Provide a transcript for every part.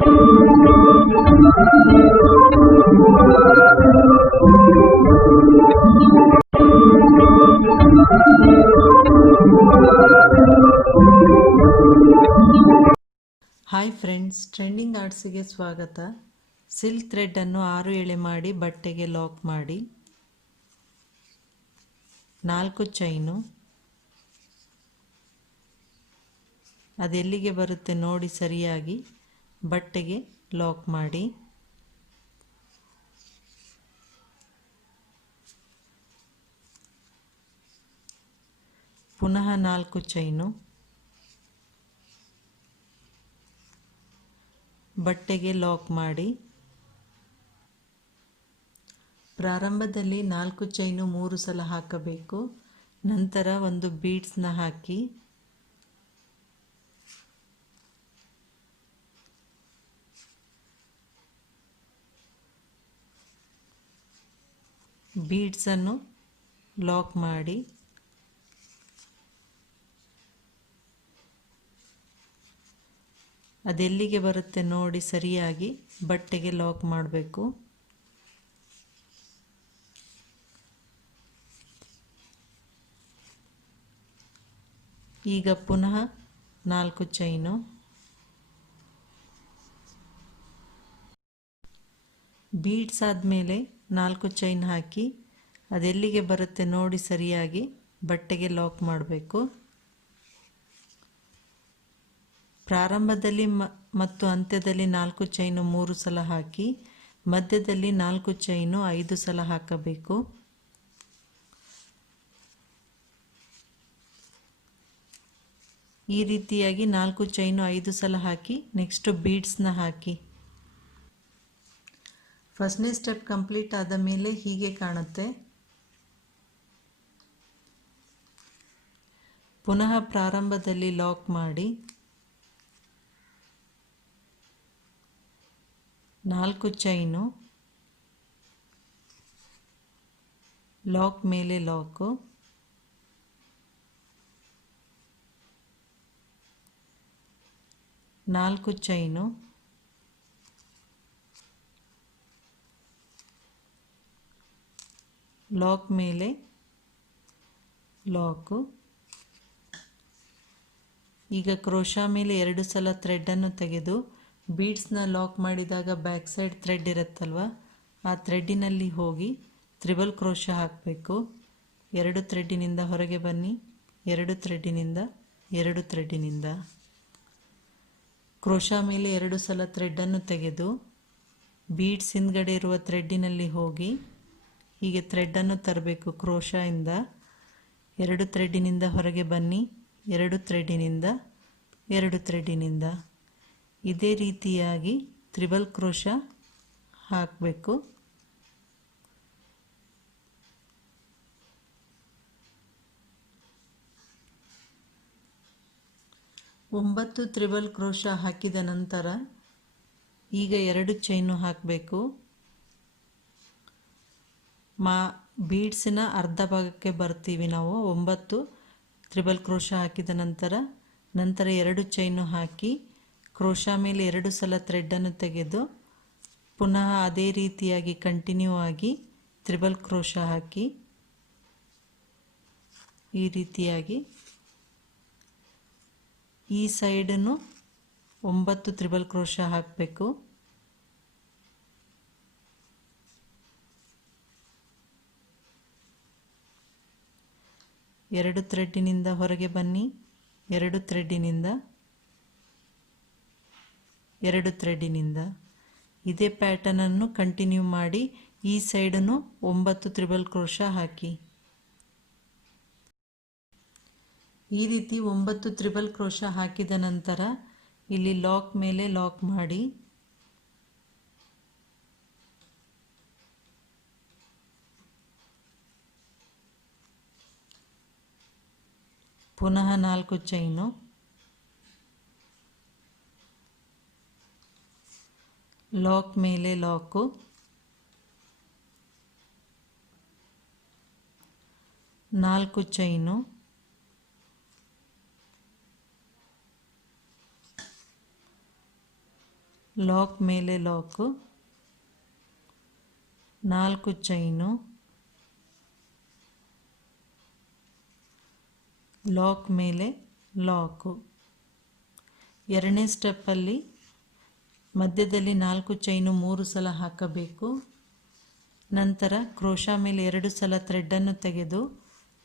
Hi friends, trending ಆರ್ಟ್ಸ್ಗೆ ಸ್ವಾಗತ. Silk ಥ್ರೆಡ್ಡನ್ನು 6 ಎಳೆ ಮಾಡಿ ಬಟ್ಟೆಗೆ ಲಾಕ್ ಮಾಡಿ, 4 ಚೈನು, ಅದೆಲ್ಲಿಗೆ ಬರುತ್ತೆ ನೋಡಿ ಸರಿಯಾಗಿ ಬಟ್ಟೆಗೆ ಲಾಕ್ ಮಾಡಿ. ಪುನಃ 4 ಚೈನು, ಬಟ್ಟೆಗೆ ಲಾಕ್ ಮಾಡಿ. ಪ್ರಾರಂಭದಲ್ಲಿ 4 ಚೈನು 3 ಸಲ ಹಾಕಬೇಕು. ನಂತರ ಒಂದು ಬೀಡ್ಸ್ನ ಹಾಕಿ ಬೀಡ್ಸನ್ನು ಲಾಕ್ ಮಾಡಿ. ಅದೆಲ್ಲಿಗೆ ಬರುತ್ತೆ ನೋಡಿ ಸರಿಯಾಗಿ ಬಟ್ಟೆಗೆ ಲಾಕ್ ಮಾಡಬೇಕು. ಈಗ ಪುನಃ 4 ಚೈನು, ಬೀಡ್ಸ್ ಆದಮೇಲೆ 4 ಚೈನ್ ಹಾಕಿ ಅದೆಲ್ಲಿಗೆ ಬರುತ್ತೆ ನೋಡಿ ಸರಿಯಾಗಿ ಬಟ್ಟೆಗೆ ಲಾಕ್ ಮಾಡಬೇಕು. ಪ್ರಾರಂಭದಲ್ಲಿ ಮತ್ತು ಅಂತ್ಯದಲ್ಲಿ 4 ಚೈನು 3 ಸಲ ಹಾಕಿ, ಮಧ್ಯದಲ್ಲಿ 4 ಚೈನು 5 ಸಲ ಹಾಕಬೇಕು. ಈ ರೀತಿಯಾಗಿ 4 ಚೈನು 5 ಸಲ ಹಾಕಿ ನೆಕ್ಸ್ಟ್ ಬೀಡ್ಸ್ನ ಹಾಕಿ. ಫಸ್ಟ್ನೇ ಸ್ಟೆಪ್ ಕಂಪ್ಲೀಟ್ ಆದ ಮೇಲೆ ಹೀಗೆ ಕಾಣುತ್ತೆ. ಪುನಃ ಪ್ರಾರಂಭದಲ್ಲಿ ಲಾಕ್ ಮಾಡಿ, 4 ಚೈನು, ಲಾಕ್ ಮೇಲೆ ಲಾಕು, 4 ಚೈನು, ಲಾಕ್ ಮೇಲೆ ಲಾಕು. ಈಗ ಕ್ರೋಶಾ ಮೇಲೆ 2 ಸಲ ಥ್ರೆಡ್ಡನ್ನು ತೆಗೆದು ಬೀಡ್ಸ್ನ ಲಾಕ್ ಮಾಡಿದಾಗ ಬ್ಯಾಕ್ ಸೈಡ್ ಥ್ರೆಡ್ ಇರುತ್ತಲ್ವ, ಆ ಥ್ರೆಡ್ಡಿನಲ್ಲಿ ಹೋಗಿ ತ್ರಿಬಲ್ ಕ್ರೋಶಾ ಹಾಕಬೇಕು. 2 ಥ್ರೆಡ್ಡಿನಿಂದ ಹೊರಗೆ ಬನ್ನಿ, 2 ಥ್ರೆಡ್ಡಿನಿಂದ 2 ಥ್ರೆಡ್ಡಿನಿಂದ ಕ್ರೋಶಾ ಮೇಲೆ 2 ಸಲ ಥ್ರೆಡ್ಡನ್ನು ತೆಗೆದು ಬೀಡ್ಸ್ ಹಿಂದ್ಗಡೆ ಇರುವ ಥ್ರೆಡ್ಡಿನಲ್ಲಿ ಹೋಗಿ ಹೀಗೆ ಥ್ರೆಡ್ಡನ್ನು ತರಬೇಕು. ಕ್ರೋಶಾಯಿಂದ 2 ಥ್ರೆಡ್ಡಿನಿಂದ ಹೊರಗೆ ಬನ್ನಿ, 2 ಥ್ರೆಡ್ಡಿನಿಂದ 2 ಥ್ರೆಡ್ಡಿನಿಂದ ಇದೇ ರೀತಿಯಾಗಿ ತ್ರಿಬಲ್ ಕ್ರೋಶಾ ಹಾಕಬೇಕು. ಒಂಬತ್ತು ತ್ರಿಬಲ್ ಕ್ರೋಶಾ ಹಾಕಿದ ನಂತರ ಈಗ 2 ಚೈನು ಹಾಕಬೇಕು. ಬೀಡ್ಸಿನ ಅರ್ಧ ಭಾಗಕ್ಕೆ ಬರ್ತೀವಿ ನಾವು. 9 ತ್ರಿಬಲ್ ಕ್ರೋಶಾ ಹಾಕಿದ ನಂತರ 2 ಚೈನು ಹಾಕಿ ಕ್ರೋಶಾ ಮೇಲೆ 2 ಸಲ ಥ್ರೆಡ್ಡನ್ನು ತೆಗೆದು ಪುನಃ ಅದೇ ರೀತಿಯಾಗಿ ಕಂಟಿನ್ಯೂ ಆಗಿ ತ್ರಿಬಲ್ ಕ್ರೋಶಾ ಹಾಕಿ ಈ ರೀತಿಯಾಗಿ ಈ ಸೈಡನ್ನು 9 ತ್ರಿಬಲ್ ಕ್ರೋಶಾ ಹಾಕಬೇಕು. ಎರಡು ಥ್ರೆಡ್ಡಿನಿಂದ ಹೊರಗೆ ಬನ್ನಿ, 2 ಥ್ರೆಡ್ಡಿನಿಂದ 2 ಥ್ರೆಡ್ಡಿನಿಂದ ಇದೇ ಪ್ಯಾಟರ್ನನ್ನು ಕಂಟಿನ್ಯೂ ಮಾಡಿ ಈ ಸೈಡನ್ನು 9 ತ್ರಿಬಲ್ ಕ್ರೋಶಾ ಹಾಕಿ. ಈ ರೀತಿ 9 ತ್ರಿಬಲ್ ಕ್ರೋಶಾ ಹಾಕಿದ ನಂತರ ಇಲ್ಲಿ ಲಾಕ್ ಮೇಲೆ ಲಾಕ್ ಮಾಡಿ ಪುನಃ 4 ಚೈನು, ಲಾಕ್ ಮೇಲೆ ಲಾಕು, 4 ಚೈನು, ಲಾಕ್ ಮೇಲೆ ಲಾಕು, 4 ಚೈನು, ಲಾಕ್ ಮೇಲೆ ಲಾಕು. ಎರಡನೇ ಸ್ಟೆಪ್ಪಲ್ಲಿ ಮಧ್ಯದಲ್ಲಿ 4 ಚೈನು 3 ಸಲ ಹಾಕಬೇಕು. ನಂತರ ಕ್ರೋಶಾ ಮೇಲೆ 2 ಸಲ ಥ್ರೆಡ್ಡನ್ನು ತೆಗೆದು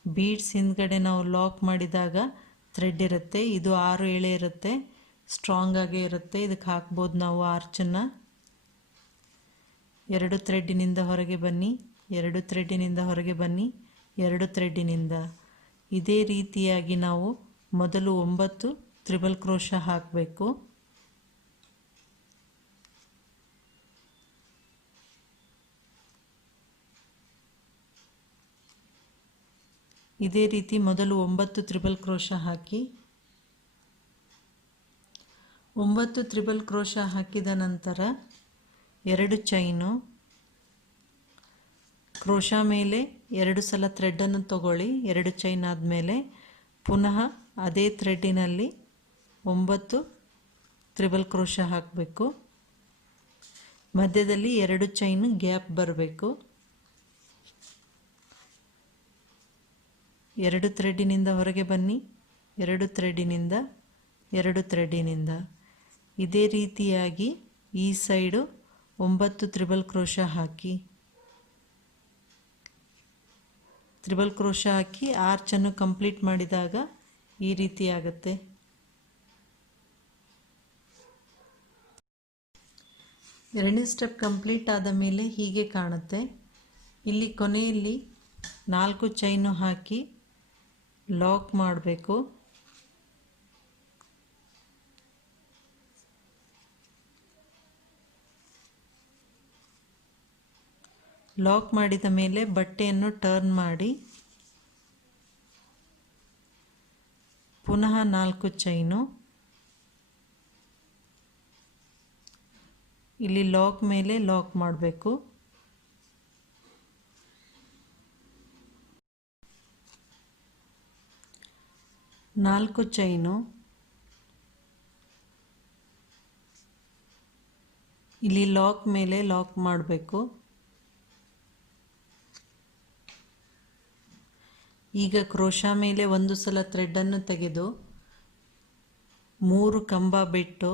ಬೀಡ್ಸ್ ಹಿಂದ್ಗಡೆ ನಾವು ಲಾಕ್ ಮಾಡಿದಾಗ ಥ್ರೆಡ್ ಇರುತ್ತೆ. ಇದು 6 ಎಳೆ ಇರುತ್ತೆ, ಸ್ಟ್ರಾಂಗ್ ಆಗೇ ಇರುತ್ತೆ. ಇದಕ್ಕೆ ಹಾಕ್ಬೋದು ನಾವು ಆರ್ಚನ್ನು. 2 ಥ್ರೆಡ್ಡಿನಿಂದ ಹೊರಗೆ ಬನ್ನಿ, 2 ಥ್ರೆಡ್ಡಿನಿಂದ ಹೊರಗೆ ಬನ್ನಿ, 2 ಥ್ರೆಡ್ಡಿನಿಂದ. ಇದೇ ರೀತಿಯಾಗಿ ನಾವು ಮೊದಲು 9 ತ್ರಿಬಲ್ ಕ್ರೋಶಾ ಹಾಕಬೇಕು. ಇದೇ ರೀತಿ ಮೊದಲು 9 ತ್ರಿಬಲ್ ಕ್ರೋಶಾ ಹಾಕಿ. 9 ತ್ರಿಬಲ್ ಕ್ರೋಶಾ ಹಾಕಿದ ನಂತರ 2 ಚೈನು, ಕ್ರೋಶಾ ಮೇಲೆ 2 ಸಲ ಥ್ರೆಡ್ಡನ್ನು ತಗೊಳ್ಳಿ. 2 ಚೈನ್ ಆದಮೇಲೆ ಪುನಃ ಅದೇ ಥ್ರೆಡ್ಡಿನಲ್ಲಿ 9 ತ್ರಿಬಲ್ ಕ್ರೋಶಾ ಹಾಕಬೇಕು. ಮಧ್ಯದಲ್ಲಿ 2 ಚೈನು ಗ್ಯಾಪ್ ಬರಬೇಕು. 2 ಥ್ರೆಡ್ಡಿನಿಂದ ಹೊರಗೆ ಬನ್ನಿ, 2 ಥ್ರೆಡ್ಡಿನಿಂದ, 2 ಥ್ರೆಡ್ಡಿನಿಂದ. ಇದೇ ರೀತಿಯಾಗಿ ಈ ಸೈಡು 9 ತ್ರಿಬಲ್ ಕ್ರೋಶಾ ಹಾಕಿ. ತ್ರಿಬಲ್ ಕ್ರೋಶಾ ಹಾಕಿ ಆರ್ಚನ್ನು ಕಂಪ್ಲೀಟ್ ಮಾಡಿದಾಗ ಈ ರೀತಿ ಆಗುತ್ತೆ. ಎರಡನೇ ಸ್ಟೆಪ್ ಕಂಪ್ಲೀಟ್ ಆದ ಮೇಲೆ ಹೀಗೆ ಕಾಣುತ್ತೆ. ಇಲ್ಲಿ ಕೊನೆಯಲ್ಲಿ 4 ಚೈನು ಹಾಕಿ ಲಾಕ್ ಮಾಡಬೇಕು. ಲಾಕ್ ಮಾಡಿದ ಮೇಲೆ ಬಟ್ಟೆಯನ್ನು ಟರ್ನ್ ಮಾಡಿ ಪುನಃ 4 ಚೈನು, ಇಲ್ಲಿ ಲಾಕ್ ಮೇಲೆ ಲಾಕ್ ಮಾಡಬೇಕು. ನಾಲ್ಕು ಚೈನು, ಇಲ್ಲಿ ಲಾಕ್ ಮೇಲೆ ಲಾಕ್ ಮಾಡಬೇಕು. ಈಗ ಕ್ರೋಶಾ ಮೇಲೆ 1 ಸಲ ಥ್ರೆಡ್ಡನ್ನು ತೆಗೆದು 3 ಕಂಬ ಬಿಟ್ಟು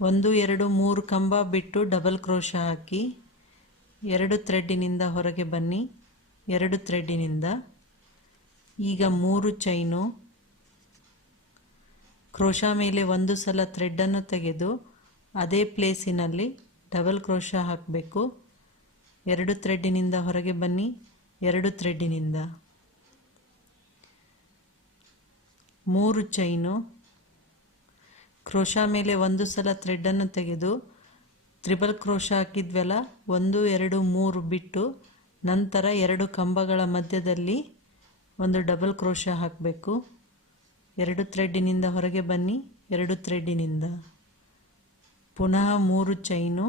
1 2 3 ಕಂಬ ಬಿಟ್ಟು ಡಬಲ್ ಕ್ರೋಶಾ ಹಾಕಿ 2 ಥ್ರೆಡ್ಡಿನಿಂದ ಹೊರಗೆ ಬನ್ನಿ, 2 ಥ್ರೆಡ್ಡಿನಿಂದ. ಈಗ 3 ಚೈನು, ಕ್ರೋಶಾ ಮೇಲೆ 1 ಸಲ ಥ್ರೆಡ್ಡನ್ನು ತೆಗೆದು ಅದೇ ಪ್ಲೇಸಿನಲ್ಲಿ ಡಬಲ್ ಕ್ರೋಶಾ ಹಾಕಬೇಕು. 2 ಥ್ರೆಡ್ಡಿನಿಂದ ಹೊರಗೆ ಬನ್ನಿ, 2 ಥ್ರೆಡ್ಡಿನಿಂದ. 3 ಚೈನು, ಕ್ರೋಶಾ ಮೇಲೆ 1 ಸಲ ಥ್ರೆಡ್ಡನ್ನು ತೆಗೆದು ತ್ರಿಬಲ್ ಕ್ರೋಶಾ ಹಾಕಿದ್ವಲ್ಲ 1 2 3 ಬಿಟ್ಟು ನಂತರ 2 ಕಂಬಗಳ ಮಧ್ಯದಲ್ಲಿ ಒಂದು ಡಬಲ್ ಕ್ರೋಶಾ ಹಾಕಬೇಕು. 2 ಥ್ರೆಡ್ಡಿನಿಂದ ಹೊರಗೆ ಬನ್ನಿ, 2 ಥ್ರೆಡ್ಡಿನಿಂದ. ಪುನಃ 3 ಚೈನು,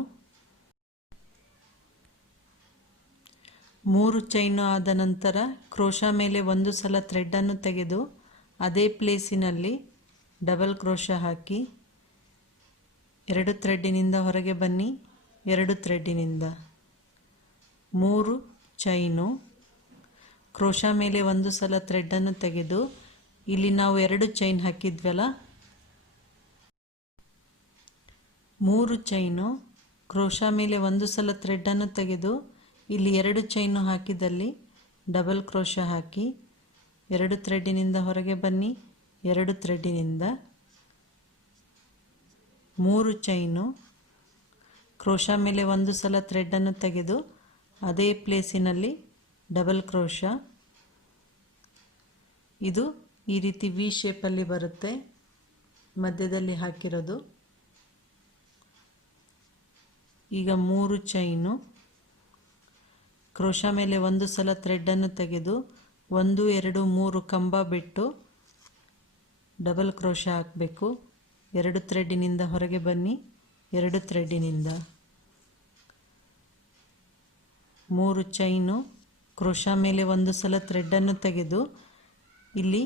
3 ಚೈನು ಆದ ನಂತರ ಕ್ರೋಶಾ ಮೇಲೆ 1 ಸಲ ಥ್ರೆಡ್ಡನ್ನು ತೆಗೆದು ಅದೇ ಪ್ಲೇಸಿನಲ್ಲಿ ಡಬಲ್ ಕ್ರೋಶಾ ಹಾಕಿ 2 ಥ್ರೆಡ್ಡಿನಿಂದ ಹೊರಗೆ ಬನ್ನಿ, 2 ಥ್ರೆಡ್ಡಿನಿಂದ. 3 ಚೈನು, ಕ್ರೋಶಾ ಮೇಲೆ 1 ಸಲ ಥ್ರೆಡ್ಡನ್ನು ತೆಗೆದು ಇಲ್ಲಿ ನಾವು 2 ಚೈನ್ ಹಾಕಿದ್ವಲ್ಲ 3 ಚೈನು, ಕ್ರೋಶಾ ಮೇಲೆ 1 ಸಲ ಥ್ರೆಡ್ಡನ್ನು ತೆಗೆದು ಇಲ್ಲಿ 2 ಚೈನು ಹಾಕಿದಲ್ಲಿ ಡಬಲ್ ಕ್ರೋಶಾ ಹಾಕಿ 2 ಥ್ರೆಡ್ಡಿನಿಂದ ಹೊರಗೆ ಬನ್ನಿ, 2 ಥ್ರೆಡ್ಡಿನಿಂದ. 3 ಚೈನು, ಕ್ರೋಶಾ ಮೇಲೆ 1 ಸಲ ಥ್ರೆಡ್ಡನ್ನು ತೆಗೆದು ಅದೇ ಪ್ಲೇಸಿನಲ್ಲಿ ಡಬಲ್ ಕ್ರೋಶಾ. ಇದು ಈ ರೀತಿ ವಿ ಶೇಪಲ್ಲಿ ಬರುತ್ತೆ, ಮಧ್ಯದಲ್ಲಿ ಹಾಕಿರೋದು. ಈಗ 3 ಚೈನು, ಕ್ರೋಶಾ ಮೇಲೆ 1 ಸಲ ಥ್ರೆಡ್ಡನ್ನು ತೆಗೆದು 1 2 3 ಕಂಬ ಬಿಟ್ಟು ಡಬಲ್ ಕ್ರೋಶಾ ಹಾಕಬೇಕು. 2 ಥ್ರೆಡ್ಡಿನಿಂದ ಹೊರಗೆ ಬನ್ನಿ, 2 ಥ್ರೆಡ್ಡಿನಿಂದ. 3 ಚೈನು, ಕ್ರೋಶಾ ಮೇಲೆ 1 ಸಲ ಥ್ರೆಡ್ಡನ್ನು ತೆಗೆದು ಇಲ್ಲಿ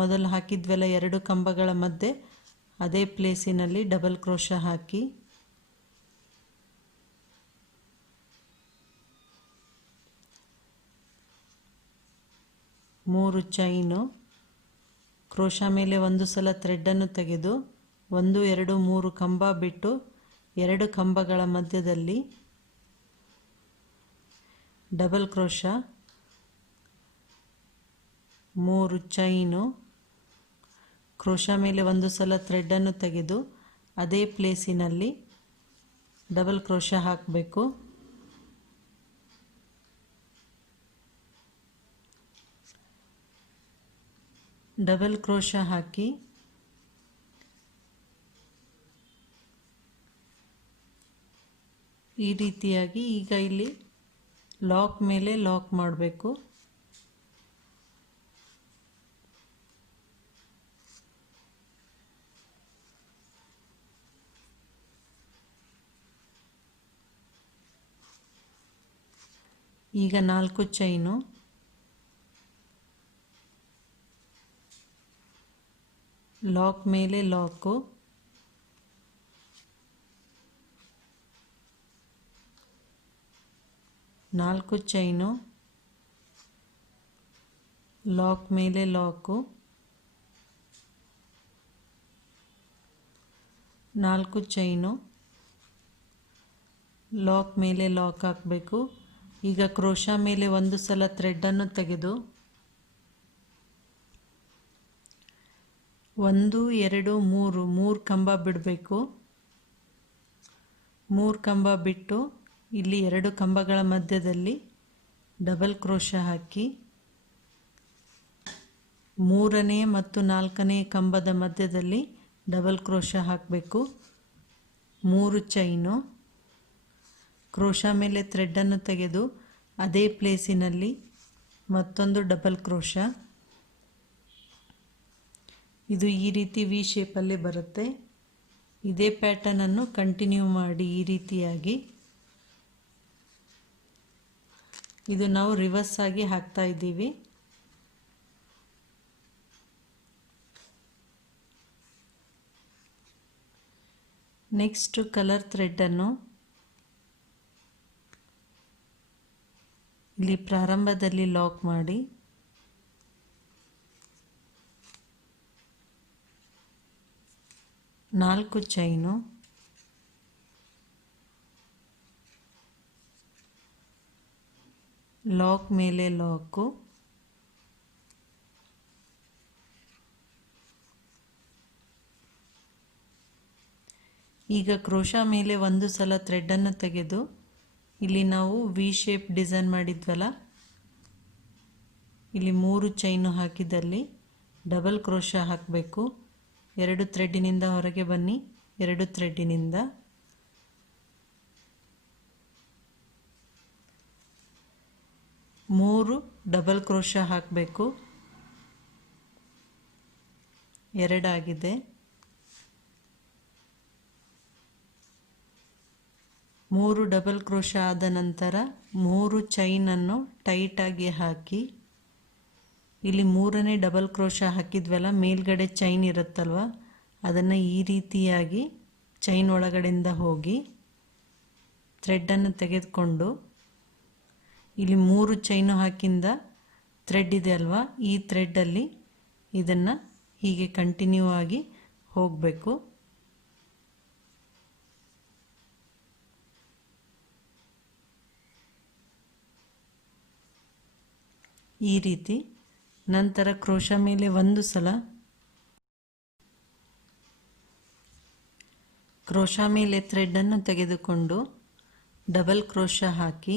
ಮೊದಲು ಹಾಕಿದ್ವೆಲ್ಲ 2 ಕಂಬಗಳ ಮಧ್ಯೆ ಅದೇ ಪ್ಲೇಸಿನಲ್ಲಿ ಡಬಲ್ ಕ್ರೋಶಾ ಹಾಕಿ ಮೂರು ಚೈನು, ಕ್ರೋಶಾ ಮೇಲೆ ಒಂದು ಸಲ ಥ್ರೆಡ್ಡನ್ನು ತೆಗೆದು 1 2 3 ಕಂಬ ಬಿಟ್ಟು 2 ಕಂಬಗಳ ಮಧ್ಯದಲ್ಲಿ ಡಬಲ್ ಕ್ರೋಶಾ, 3 ಚೈನು, ಕ್ರೋಶಾ ಮೇಲೆ ಒಂದು ಸಲ ಥ್ರೆಡ್ಡನ್ನು ತೆಗೆದು ಅದೇ ಪ್ಲೇಸಿನಲ್ಲಿ ಡಬಲ್ ಕ್ರೋಶಾ ಹಾಕಬೇಕು. ಡಬಲ್ ಕ್ರೋಶಾ ಹಾಕಿ ಈ ರೀತಿಯಾಗಿ ಈಗ ಇಲ್ಲಿ ಲಾಕ್ ಮೇಲೆ ಲಾಕ್ ಮಾಡಬೇಕು. ಈಗ 4 ಚೈನು, ಲಾಕ್ ಮೇಲೆ ಲಾಕು, ನಾಲ್ಕು ಚೈನು, ಲಾಕ್ ಮೇಲೆ ಲಾಕು, 4 ಚೈನು, ಲಾಕ್ ಮೇಲೆ ಲಾಕ್ ಹಾಕಬೇಕು. ಈಗ ಕ್ರೋಶಾ ಮೇಲೆ ಒಂದು ಸಲ ಥ್ರೆಡ್ಡನ್ನು ತೆಗೆದು 1 2 3 ಕಂಬ ಬಿಡಬೇಕು. 3 ಕಂಬ ಬಿಟ್ಟು ಇಲ್ಲಿ 2 ಕಂಬಗಳ ಮಧ್ಯದಲ್ಲಿ ಡಬಲ್ ಕ್ರೋಶಾ ಹಾಕಿ 3ನೇ ಮತ್ತು 4ನೇ ಕಂಬದ ಮಧ್ಯದಲ್ಲಿ ಡಬಲ್ ಕ್ರೋಶಾ ಹಾಕಬೇಕು. 3 ಚೈನು, ಕ್ರೋಶಾ ಮೇಲೆ ಥ್ರೆಡ್ಡನ್ನು ತೆಗೆದು ಅದೇ ಪ್ಲೇಸಿನಲ್ಲಿ ಮತ್ತೊಂದು ಡಬಲ್ ಕ್ರೋಶಾ. ಇದು ಈ ರೀತಿ ವಿ ಶೇಪಲ್ಲಿ ಬರುತ್ತೆ. ಇದೇ ಪ್ಯಾಟರ್ನನ್ನು ಕಂಟಿನ್ಯೂ ಮಾಡಿ ಈ ರೀತಿಯಾಗಿ. ಇದು ನಾವು ರಿವರ್ಸ್ ಆಗಿ ಹಾಕ್ತಾ ಇದ್ದೀವಿ. ನೆಕ್ಸ್ಟ್ ಕಲರ್ ಥ್ರೆಡ್ಡನ್ನು ಇಲ್ಲಿ ಪ್ರಾರಂಭದಲ್ಲಿ ಲಾಕ್ ಮಾಡಿ ನಾಲ್ಕು ಚೈನು, ಲಾಕ್ ಮೇಲೆ ಲಾಕು, ಈಗ ಕ್ರೋಶಾ ಮೇಲೆ ಒಂದು ಸಲ ಥ್ರೆಡ್ಡನ್ನು ತೆಗೆದು ಇಲ್ಲಿ ನಾವು ವಿ ಶೇಪ್ ಡಿಸೈನ್ ಮಾಡಿದ್ವಲ್ಲ, ಇಲ್ಲಿ 3 ಚೈನು ಹಾಕಿದಲ್ಲಿ ಡಬಲ್ ಕ್ರೋಶಾ ಹಾಕಬೇಕು. 2 ಥ್ರೆಡ್ಡಿನಿಂದ ಹೊರಗೆ ಬನ್ನಿ, 2 ಥ್ರೆಡ್ಡಿನಿಂದ ಮೂರು ಡಬಲ್ ಕ್ರೋಶಾ ಹಾಕಬೇಕು. 2 ಆಗಿದೆ. 3 ಡಬಲ್ ಕ್ರೋಶಾ ಆದ ನಂತರ 3 ಚೈನನ್ನು ಟೈಟಾಗಿ ಹಾಕಿ ಇಲ್ಲಿ 3ನೇ ಡಬಲ್ ಕ್ರೋಶಾ ಹಾಕಿದ್ವಲ್ಲ, ಮೇಲ್ಗಡೆ ಚೈನ್ ಇರುತ್ತಲ್ವ, ಅದನ್ನು ಈ ರೀತಿಯಾಗಿ ಚೈನ್ ಒಳಗಡೆಯಿಂದ ಹೋಗಿ ಥ್ರೆಡ್ಡನ್ನು ತೆಗೆದುಕೊಂಡು ಇಲ್ಲಿ 3 ಚೈನು ಹಾಕಿಂದ ಥ್ರೆಡ್ ಇದೆ ಅಲ್ವಾ, ಈ ಥ್ರೆಡ್ಡಲ್ಲಿ ಇದನ್ನು ಹೀಗೆ ಕಂಟಿನ್ಯೂ ಆಗಿ ಹೋಗಬೇಕು. ಈ ರೀತಿ. ನಂತರ ಕ್ರೋಶಾ ಮೇಲೆ ಒಂದು ಸಲ ಕ್ರೋಶಾ ಮೇಲೆ ಥ್ರೆಡ್ಡನ್ನು ತೆಗೆದುಕೊಂಡು ಡಬಲ್ ಕ್ರೋಶಾ ಹಾಕಿ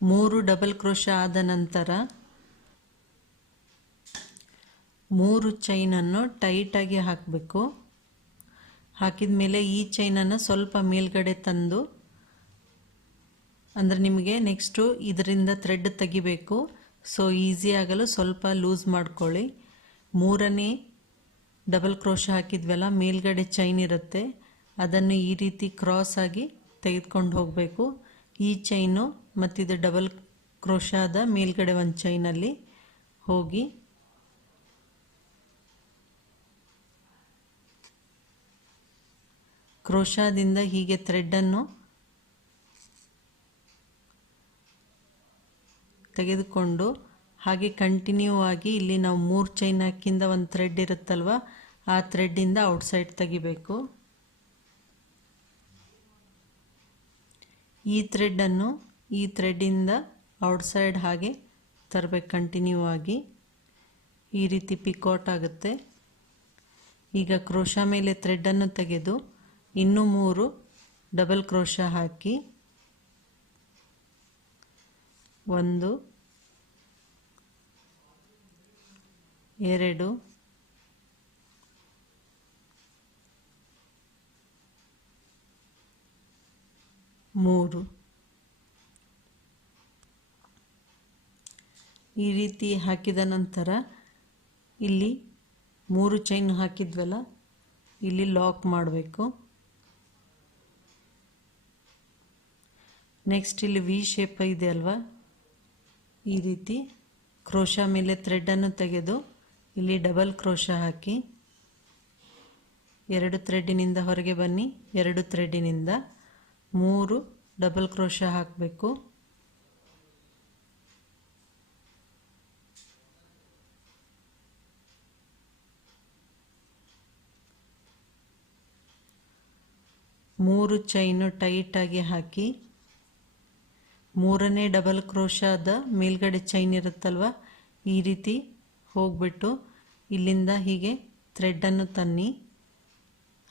3 ಡಬಲ್ ಕ್ರೋಶಾ ಆದ ನಂತರ 3 ಚೈನನ್ನು ಟೈಟಾಗಿ ಹಾಕಬೇಕು. ಹಾಕಿದ ಮೇಲೆ ಈ ಚೈನನ್ನು ಸ್ವಲ್ಪ ಮೇಲ್ಗಡೆ ತಂದು, ಅಂದರೆ ನಿಮಗೆ ನೆಕ್ಸ್ಟು ಇದರಿಂದ ಥ್ರೆಡ್ ತೆಗಿಬೇಕು, ಸೊ ಈಸಿ ಆಗಲು ಸ್ವಲ್ಪ ಲೂಸ್ ಮಾಡ್ಕೊಳ್ಳಿ. 3ನೇ ಡಬಲ್ ಕ್ರೋಶಾ ಹಾಕಿದ್ವಲ್ಲ, ಮೇಲ್ಗಡೆ ಚೈನ್ ಇರುತ್ತೆ, ಅದನ್ನು ಈ ರೀತಿ ಕ್ರಾಸ್ ಆಗಿ ತೆಗೆದುಕೊಂಡು ಹೋಗಬೇಕು. ಈ ಚೈನು ಮತ್ತಿದು ಡಬಲ್ ಕ್ರೋಶಾದ ಮೇಲ್ಗಡೆ ಒಂದು ಚೈನಲ್ಲಿ ಹೋಗಿ ಕ್ರೋಶಾದಿಂದ ಹೀಗೆ ಥ್ರೆಡ್ಡನ್ನು ತೆಗೆದುಕೊಂಡು ಹಾಗೆ ಕಂಟಿನ್ಯೂ ಆಗಿ ಇಲ್ಲಿ ನಾವು 3 ಚೈನ್ ಹಾಕಿಂದ ಒಂದು ಥ್ರೆಡ್ ಇರುತ್ತಲ್ವ, ಆ ಥ್ರೆಡ್ಡಿಂದ ಔಟ್ಸೈಡ್ ತೆಗಿಬೇಕು. ಈ ಥ್ರೆಡ್ಡನ್ನು ಈ ಥ್ರೆಡ್ಡಿಂದ ಔಟ್ಸೈಡ್ ಹಾಗೆ ತರಬೇಕು ಕಂಟಿನ್ಯೂ ಆಗಿ. ಈ ರೀತಿ ಪಿಕಾಟ್ ಆಗುತ್ತೆ. ಈಗ ಕ್ರೋಶಾ ಮೇಲೆ ಥ್ರೆಡ್ಡನ್ನು ತೆಗೆದು ಇನ್ನೂ 3 ಡಬಲ್ ಕ್ರೋಶಾ ಹಾಕಿ 1 2 3 ಈ ರೀತಿ ಹಾಕಿದ ನಂತರ ಇಲ್ಲಿ 3 ಚೈನ್ ಹಾಕಿದ್ವಲ್ಲ, ಇಲ್ಲಿ ಲಾಕ್ ಮಾಡಬೇಕು. ನೆಕ್ಸ್ಟ್ ಇಲ್ಲಿ ವಿ ಶೇಪ್ ಇದೆ ಅಲ್ವಾ, ಈ ರೀತಿ ಕ್ರೋಶಾ ಮೇಲೆ ಥ್ರೆಡ್ಡನ್ನು ತೆಗೆದು ಇಲ್ಲಿ ಡಬಲ್ ಕ್ರೋಶಾ ಹಾಕಿ 2 ಥ್ರೆಡ್ಡಿನಿಂದ ಹೊರಗೆ ಬನ್ನಿ. 2 ಥ್ರೆಡ್ಡಿನಿಂದ 3 ಡಬಲ್ ಕ್ರೋಶಾ ಹಾಕಬೇಕು. ಮೂರು ಚೈನು ಟೈಟಾಗಿ ಹಾಕಿ 3ನೇ ಡಬಲ್ ಕ್ರೋಶಾದ ಮೇಲ್ಗಡೆ ಚೈನ್ ಇರುತ್ತಲ್ವ, ಈ ರೀತಿ ಹೋಗ್ಬಿಟ್ಟು ಇಲ್ಲಿಂದ ಹೀಗೆ ಥ್ರೆಡ್ಡನ್ನು ತನ್ನಿ.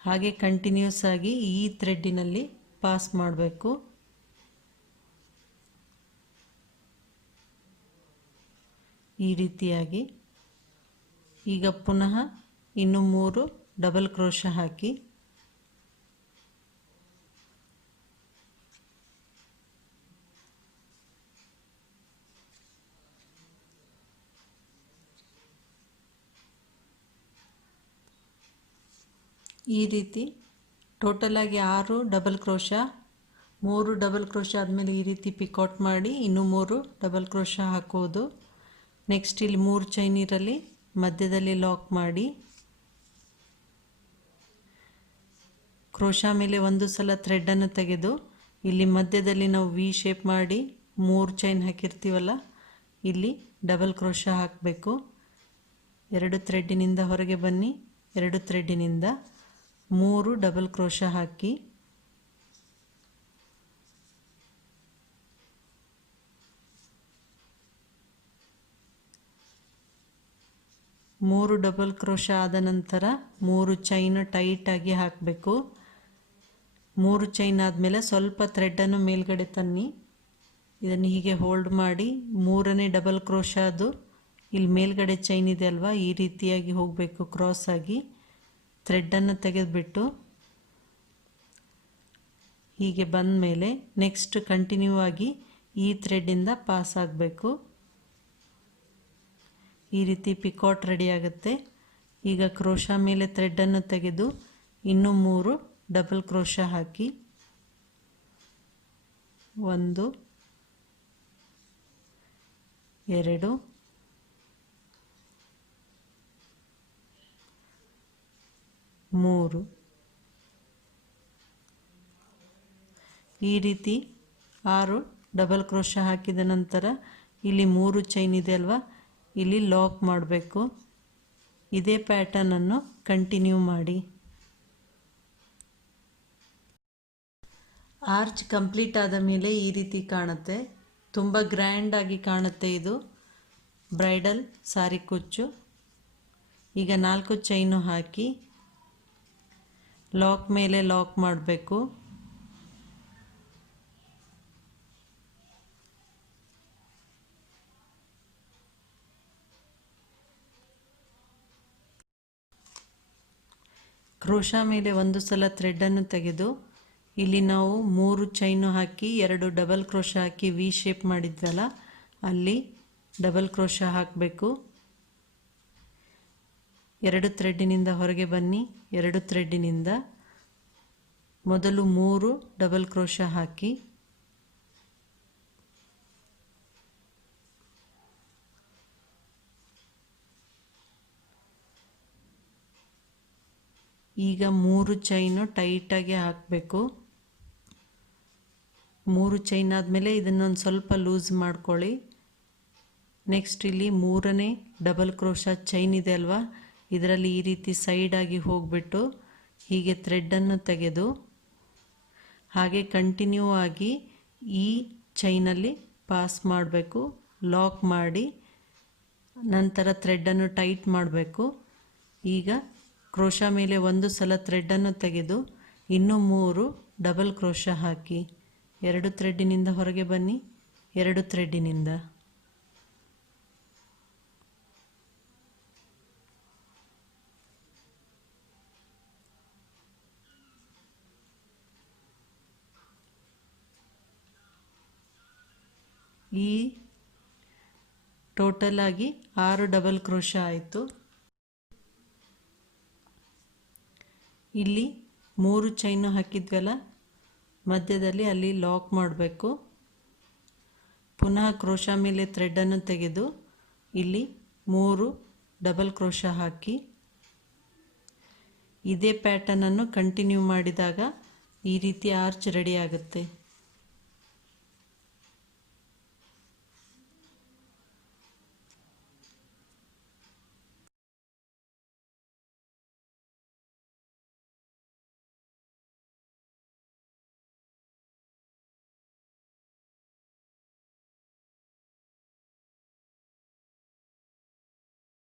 ಹಾಗೆ ಕಂಟಿನ್ಯೂಸ್ ಆಗಿ ಈ ಥ್ರೆಡ್ಡಿನಲ್ಲಿ ಪಾಸ್ ಮಾಡಬೇಕು. ಈ ರೀತಿಯಾಗಿ ಈಗ ಪುನಃ ಇನ್ನು 3 ಡಬಲ್ ಕ್ರೋಶಾ ಹಾಕಿ ಈ ರೀತಿ ಟೋಟಲ್ ಆಗಿ 6 ಡಬಲ್ ಕ್ರೋಶಾ, 3 ಡಬಲ್ ಕ್ರೋಶಾ ಆದಮೇಲೆ ಈ ರೀತಿ ಪಿಕಾಟ್ ಮಾಡಿ ಇನ್ನೂ 3 ಡಬಲ್ ಕ್ರೋಶಾ ಹಾಕೋದು. ನೆಕ್ಸ್ಟ್ ಇಲ್ಲಿ 3 ಚೈನ್ ಇರಲಿ, ಮಧ್ಯದಲ್ಲಿ ಲಾಕ್ ಮಾಡಿ ಕ್ರೋಶಾ ಮೇಲೆ ಒಂದು ಸಲ ಥ್ರೆಡ್ಡನ್ನು ತೆಗೆದು ಇಲ್ಲಿ ಮಧ್ಯದಲ್ಲಿ ನಾವು ವಿ ಶೇಪ್ ಮಾಡಿ 3 ಚೈನ್ ಹಾಕಿರ್ತೀವಲ್ಲ, ಇಲ್ಲಿ ಡಬಲ್ ಕ್ರೋಶಾ ಹಾಕಬೇಕು. 2 ಥ್ರೆಡ್ಡಿನಿಂದ ಹೊರಗೆ ಬನ್ನಿ. 2 ಥ್ರೆಡ್ಡಿನಿಂದ 3 ಡಬಲ್ ಕ್ರೋಶಾ ಹಾಕಿ ಮೂರು ಡಬಲ್ ಕ್ರೋಶಾ ಆದ ನಂತರ 3 ಚೈನ್ ಟೈಟಾಗಿ ಹಾಕಬೇಕು. 3 ಚೈನ್ ಆದಮೇಲೆ ಸ್ವಲ್ಪ ಥ್ರೆಡ್ಡನ್ನು ಮೇಲ್ಗಡೆ ತನ್ನಿ. ಇದನ್ನು ಹೀಗೆ ಹೋಲ್ಡ್ ಮಾಡಿ 3ನೇ ಡಬಲ್ ಕ್ರೋಶಾದು ಇಲ್ಲಿ ಮೇಲ್ಗಡೆ ಚೈನ್ ಇದೆ ಅಲ್ವಾ, ಈ ರೀತಿಯಾಗಿ ಹೋಗಬೇಕು. ಕ್ರಾಸ್ ಆಗಿ ಥ್ರೆಡ್ಡನ್ನು ತೆಗೆದುಬಿಟ್ಟು ಹೀಗೆ ಬಂದ ಮೇಲೆ ನೆಕ್ಸ್ಟ್ ಕಂಟಿನ್ಯೂ ಆಗಿ ಈ ಥ್ರೆಡ್ಡಿಂದ ಪಾಸ್ ಆಗಬೇಕು. ಈ ರೀತಿ ಪಿಕಾಟ್ ರೆಡಿ ಆಗುತ್ತೆ. ಈಗ ಕ್ರೋಶಾ ಮೇಲೆ ಥ್ರೆಡ್ಡನ್ನು ತೆಗೆದು ಇನ್ನೂ 3 ಡಬಲ್ ಕ್ರೋಶಾ ಹಾಕಿ 1 2 3 ಈ ರೀತಿ 6 ಡಬಲ್ ಕ್ರೋಶಾ ಹಾಕಿದ ನಂತರ ಇಲ್ಲಿ 3 ಚೈನ್ ಇದೆ ಅಲ್ವಾ, ಇಲ್ಲಿ ಲಾಕ್ ಮಾಡಬೇಕು. ಇದೇ ಪ್ಯಾಟರ್ನನ್ನು ಕಂಟಿನ್ಯೂ ಮಾಡಿ. ಆರ್ಚ್ ಕಂಪ್ಲೀಟ್ ಆದ ಮೇಲೆ ಈ ರೀತಿ ಕಾಣುತ್ತೆ. ತುಂಬ ಗ್ರ್ಯಾಂಡಾಗಿ ಕಾಣುತ್ತೆ. ಇದು ಬ್ರೈಡಲ್ ಸಾರಿ ಕುಚ್ಚು. ಈಗ 4 ಚೈನು ಹಾಕಿ ಲಾಕ್ ಮೇಲೆ ಲಾಕ್ ಮಾಡಬೇಕು. ಕ್ರೋಶಾ ಮೇಲೆ ಒಂದು ಸಲ ಥ್ರೆಡ್ಡನ್ನು ತೆಗೆದು ಇಲ್ಲಿ ನಾವು 3 ಚೈನು ಹಾಕಿ 2 ಡಬಲ್ ಕ್ರೋಶಾ ಹಾಕಿ ವಿ ಶೇಪ್ ಮಾಡಿದ್ವಲ್ಲ, ಅಲ್ಲಿ ಡಬಲ್ ಕ್ರೋಶಾ ಹಾಕಬೇಕು. 2 ಥ್ರೆಡ್ಡಿನಿಂದ ಹೊರಗೆ ಬನ್ನಿ. 2 ಥ್ರೆಡ್ಡಿನಿಂದ ಮೊದಲು 3 ಡಬಲ್ ಕ್ರೋಶಾ ಹಾಕಿ ಈಗ 3 ಚೈನು ಟೈಟಾಗಿ ಹಾಕಬೇಕು. 3 ಚೈನ್ ಆದಮೇಲೆ ಇದನ್ನೊಂದು ಸ್ವಲ್ಪ ಲೂಸ್ ಮಾಡ್ಕೊಳ್ಳಿ. ನೆಕ್ಸ್ಟ್ ಇಲ್ಲಿ 3ನೇ ಡಬಲ್ ಕ್ರೋಶಾ ಚೈನ್ ಇದೆ ಅಲ್ವಾ, ಇದರಲ್ಲಿ ಈ ರೀತಿ ಸೈಡಾಗಿ ಹೋಗಿಬಿಟ್ಟು ಹೀಗೆ ಥ್ರೆಡ್ಡನ್ನು ತೆಗೆದು ಹಾಗೆ ಕಂಟಿನ್ಯೂ ಆಗಿ ಈ ಚೈನಲ್ಲಿ ಪಾಸ್ ಮಾಡಬೇಕು. ಲಾಕ್ ಮಾಡಿ ನಂತರ ಥ್ರೆಡ್ಡನ್ನು ಟೈಟ್ ಮಾಡಬೇಕು. ಈಗ ಕ್ರೋಶಾ ಮೇಲೆ ಒಂದು ಸಲ ಥ್ರೆಡ್ಡನ್ನು ತೆಗೆದು ಇನ್ನೂ 3 ಡಬಲ್ ಕ್ರೋಶಾ ಹಾಕಿ. 2 ಥ್ರೆಡ್ಡಿನಿಂದ ಹೊರಗೆ ಬನ್ನಿ, 2 ಥ್ರೆಡ್ಡಿನಿಂದ ಈ ಟೋಟಲ್ ಆಗಿ 6 ಡಬಲ್ ಕ್ರೋಶಾ ಆಯಿತು. ಇಲ್ಲಿ 3 ಚೈನು ಹಾಕಿದ್ವಲ್ಲ, ಮಧ್ಯದಲ್ಲಿ ಅಲ್ಲಿ ಲಾಕ್ ಮಾಡಬೇಕು. ಪುನಃ ಕ್ರೋಶಾ ಮೇಲೆ ಥ್ರೆಡ್ಡನ್ನು ತೆಗೆದು ಇಲ್ಲಿ 3 ಡಬಲ್ ಕ್ರೋಶಾ ಹಾಕಿ. ಇದೇ ಪ್ಯಾಟರ್ನನ್ನು ಕಂಟಿನ್ಯೂ ಮಾಡಿದಾಗ ಈ ರೀತಿ ಆರ್ಚ್ ರೆಡಿ ಆಗುತ್ತೆ.